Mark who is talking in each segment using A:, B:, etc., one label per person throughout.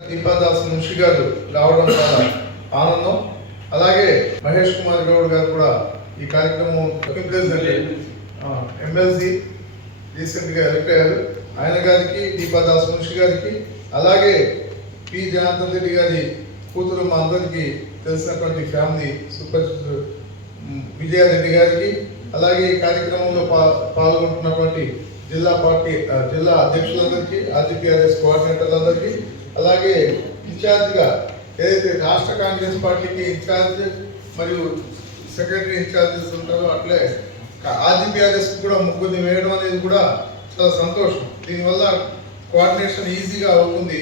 A: దీపాదాస్ మున్షి గారు రావడం చాలా ఆనందం. అలాగే మహేష్ కుమార్ గౌడ్ గారు కూడా ఈ కార్యక్రమం ఎమ్మెల్సీ రీసెంట్గా ఎలక్ట్ అయ్యారు. ఆయన గారికి దీపాదాస్ మున్షి గారికి అలాగే పి. జనార్దన్ రెడ్డి గారి కూతురు మా అందరికీ తెలిసినటువంటి ఫ్యామిలీ సూపర్ విజయారెడ్డి గారికి అలాగే ఈ కార్యక్రమంలో పా పాల్గొంటున్నటువంటి జిల్లా పార్టీ జిల్లా అధ్యక్షులందరికీ ఆర్జీపీఆర్ఎస్ కోఆర్డినేటర్లందరికీ అలాగే ఇన్ఛార్జ్గా ఏదైతే రాష్ట్ర కాంగ్రెస్ పార్టీకి ఇన్ఛార్జ్ మరియు సెక్రటరీ ఇన్ఛార్జెస్ ఉంటారో అట్లే ఆర్జీపీఆర్ఎస్ కూడా ముగ్గురిని వేయడం అనేది కూడా చాలా సంతోషం. దీనివల్ల కోఆర్డినేషన్ ఈజీగా అవుతుంది.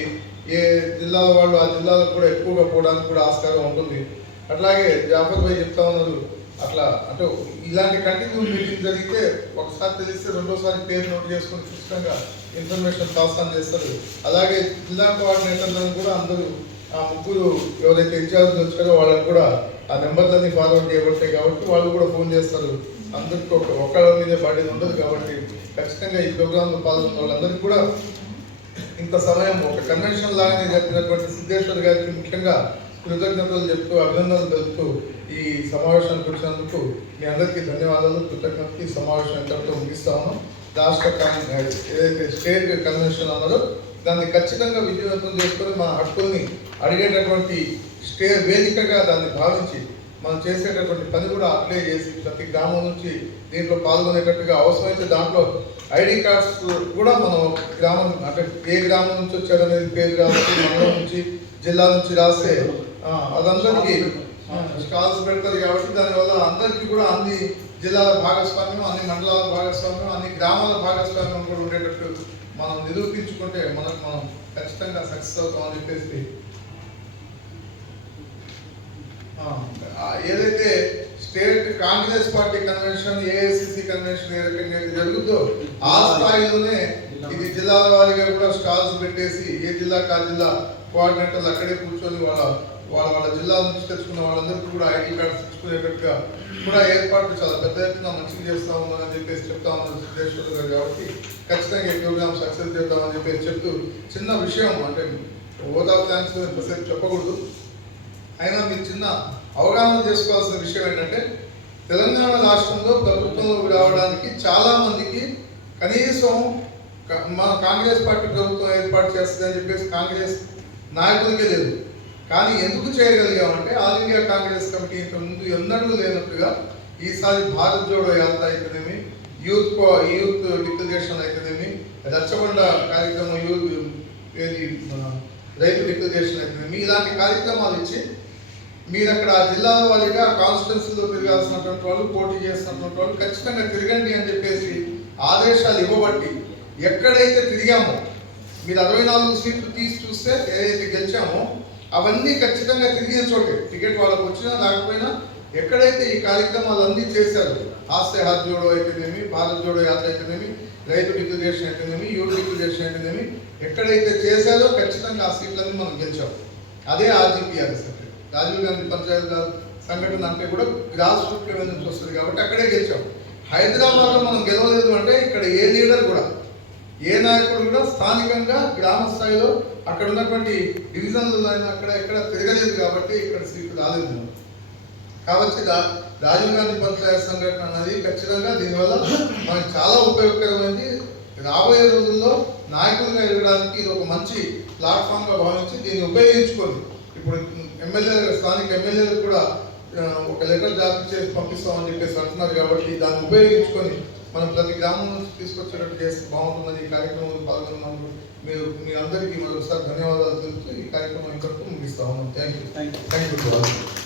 A: ఏ జిల్లాల వాళ్ళు ఆ జిల్లాలకు కూడా ఎక్కువగా పోవడానికి కూడా ఆస్కారం ఉంటుంది. అట్లాగే జాఫర్ భాయ్ చెప్తా ఉన్నారు. అట్లా అంటే ఇలాంటి కంటిన్యూ మీటింగ్ జరిగితే ఒకసారి తెలిస్తే రెండోసారి పేరు నోట్ చేసుకుని ఖచ్చితంగా ఇన్ఫర్మేషన్ పాస్ ఆన్ చేస్తారు. అలాగే జిల్లా కోఆర్డినేటర్లను కూడా అందరూ ఆ ముగ్గురు ఎవరైతే ఇన్ఛార్జ్ వచ్చారో వాళ్ళకి కూడా ఆ నెంబర్లన్నీ ఫార్వర్డ్ చేయబడతాయి కాబట్టి వాళ్ళు కూడా ఫోన్ చేస్తారు. అందరికీ ఒక ఒక్కళ్ళ మీదే బాధ్యత ఉండదు కాబట్టి ఖచ్చితంగా ఈ ప్రోగ్రాంలో పాల్గొన్న వాళ్ళందరికీ కూడా ఇంత సమయం ఒక కన్వెన్షన్ లాగానే జరిపినటువంటి సిద్ధేశ్వర్ గారికి ముఖ్యంగా కృతజ్ఞతలు చెప్తూ అభినందనలు తెలుపుతూ ఈ సమావేశానికి వచ్చినందుకు మీ అందరికీ ధన్యవాదాలు. కృతజ్ఞతకి సమావేశం ఇంతటితో ముగిస్తా ఉన్నాం. రాష్ట్ర కాన్- ఏదైతే స్టేట్ కన్వెన్షన్ అన్నదో దాన్ని ఖచ్చితంగా విజయవంతం చేసుకొని మన హక్కుల్ని అడిగేటటువంటి స్టే వేదికగా దాన్ని భావించి మనం చేసేటటువంటి పని కూడా అప్లై చేసి ప్రతి గ్రామం నుంచి దీంట్లో పాల్గొనేటట్టుగా అవసరమైతే దాంట్లో ఐడి కార్డ్స్ కూడా మనం గ్రామం అంటే ఏ గ్రామం నుంచి వచ్చారనేది పేరు రాసి మండలం నుంచి జిల్లా నుంచి రాస్తే అదందరికీ స్టాల్స్ పెడతారు కాబట్టి దానివల్ల అందరికీ కూడా అన్ని జిల్లాల భాగస్వామ్యం అన్ని మండలాల భాగస్వామ్యం అన్ని గ్రామాల భాగస్వామ్యం కూడా ఉండేటట్టు మనం నిరూపించుకుంటే మనకు మనం ఖచ్చితంగా సక్సెస్ అవుతాం అని చెప్పేసి. ఏదైతే state Congress party convention AICC convention ఏ రకంగా జరుగుతుందో ఆ స్థాయిలోనే ఇది జిల్లాల వారిగా కూడా స్టాల్స్ పెట్టేసి ఏ జిల్లా కా జిల్లా కోఆర్డినేటర్లు అక్కడే కూర్చొని వాళ్ళ వాళ్ళ వాళ్ళ జిల్లా నుంచి తెచ్చుకున్న వాళ్ళందరికీ కూడా ఐడి కార్డ్స్ తెచ్చుకునేటట్టుగా కూడా ఏర్పాట్లు చాలా పెద్ద ఎత్తున మంచిగా చేస్తా ఉన్నారని చెప్పేసి చెప్తా ఉన్నారు సిద్ధేశ్వర గారు కాబట్టి ఖచ్చితంగా ఈ ప్రోగ్రామ్ సక్సెస్ చేద్దామని చెప్పేసి చెప్తూ చిన్న విషయం అంటే ఓట్ ఆఫ్ థ్యాంక్స్ చెప్పకూడదు. అయినా మీరు చిన్న అవగాహన చేసుకోవాల్సిన విషయం ఏంటంటే తెలంగాణ రాష్ట్రంలో ప్రభుత్వంలోకి రావడానికి చాలా మందికి కనీసం మన మా కాంగ్రెస్ పార్టీ ప్రభుత్వం ఏర్పాటు చేస్తుందని చెప్పేసి కాంగ్రెస్ నాయకులకే లేదు. కానీ ఎందుకు చేయగలిగామంటే ఆల్ ఇండియా కాంగ్రెస్ కమిటీ ఇంత ముందు ఎన్నడూ లేనట్టుగా ఈసారి భారత్ జోడో యాత్ర అయితేనేమి యూత్ కో యూత్ డిక్లరేషన్ అయితేనేమి రచ్చబండ కార్యక్రమం యూత్ ఏది రైతు డిక్లరేషన్ అయితేనేమి ఇలాంటి కార్యక్రమాలు ఇచ్చి మీరు అక్కడ ఆ జిల్లాల వారీగా కాన్స్టిట్యున్సీలో తిరగాల్సినటువంటి వాళ్ళు పోటీ చేస్తున్నటువంటి వాళ్ళు ఖచ్చితంగా తిరగండి అని చెప్పేసి ఆదేశాలు ఇవ్వబట్టి ఎక్కడైతే తిరిగామో మీరు అరవై నాలుగు సీట్లు తీసి చూస్తే ఏదైతే గెలిచామో అవన్నీ ఖచ్చితంగా తిరిగిన చోటే టికెట్ వాళ్ళకి వచ్చినా లేకపోయినా ఎక్కడైతే ఈ కార్యక్రమాలు అన్నీ చేశారు హాస్య హాత్ జోడో అయితేనేమి భారత్ జోడో యాత్ర అయితేనేమి రైతు డిక్లరేషన్ అయితేనేమి యూత్ డిక్లరేషన్ అయితేనేమి ఎక్కడైతే చేశారో ఖచ్చితంగా ఆ సీట్లన్నీ మనం గెలిచాం. అదే ఆర్జీపీఆర్ఎస్ అంటే రాజీవ్ గాంధీ పంచాయతీ సంఘటన అంటే కూడా గ్రాస్ రూట్ లెవెల్ నుంచి వస్తుంది కాబట్టి అక్కడే గెలిచాం. హైదరాబాద్లో మనం గెలవలేదు అంటే ఇక్కడ ఏ లీడర్ కూడా ఏ నాయకుడు కూడా స్థానికంగా గ్రామ స్థాయిలో అక్కడ ఉన్నటువంటి డివిజన్లు అయినా అక్కడ ఎక్కడ తిరగలేదు కాబట్టి ఇక్కడ సీట్లు రాలేదు. కాబట్టి రా- రాజీవ్ గాంధీ పంచాయత్ సంఘటన అనేది ఖచ్చితంగా దీనివల్ల మనకు చాలా ఉపయోగకరమైంది. రాబోయే రోజుల్లో నాయకులుగా ఎదగడానికి ఇది ఒక మంచి ప్లాట్ఫామ్గా భావించి దీన్ని ఉపయోగించుకొని ఇప్పుడు ఎమ్మెల్యే స్థానిక ఎమ్మెల్యేలకు కూడా ఒక లెటర్ జారీ చేసి పంపిస్తామని చెప్పేసి అంటున్నారు కాబట్టి దాన్ని ఉపయోగించుకొని మనం ప్రతి గ్రామం నుంచి తీసుకొచ్చేటట్టు చేస్తే బాగుంటుందని ఈ కార్యక్రమంలో పాల్గొన్నాము మీరు మీ అందరికీ మరొకసారి ధన్యవాదాలు తెలుపుతూ ఈ కార్యక్రమం ఇంతకు ముగిస్తా ఉన్నాం.
B: Thank you
A: thank you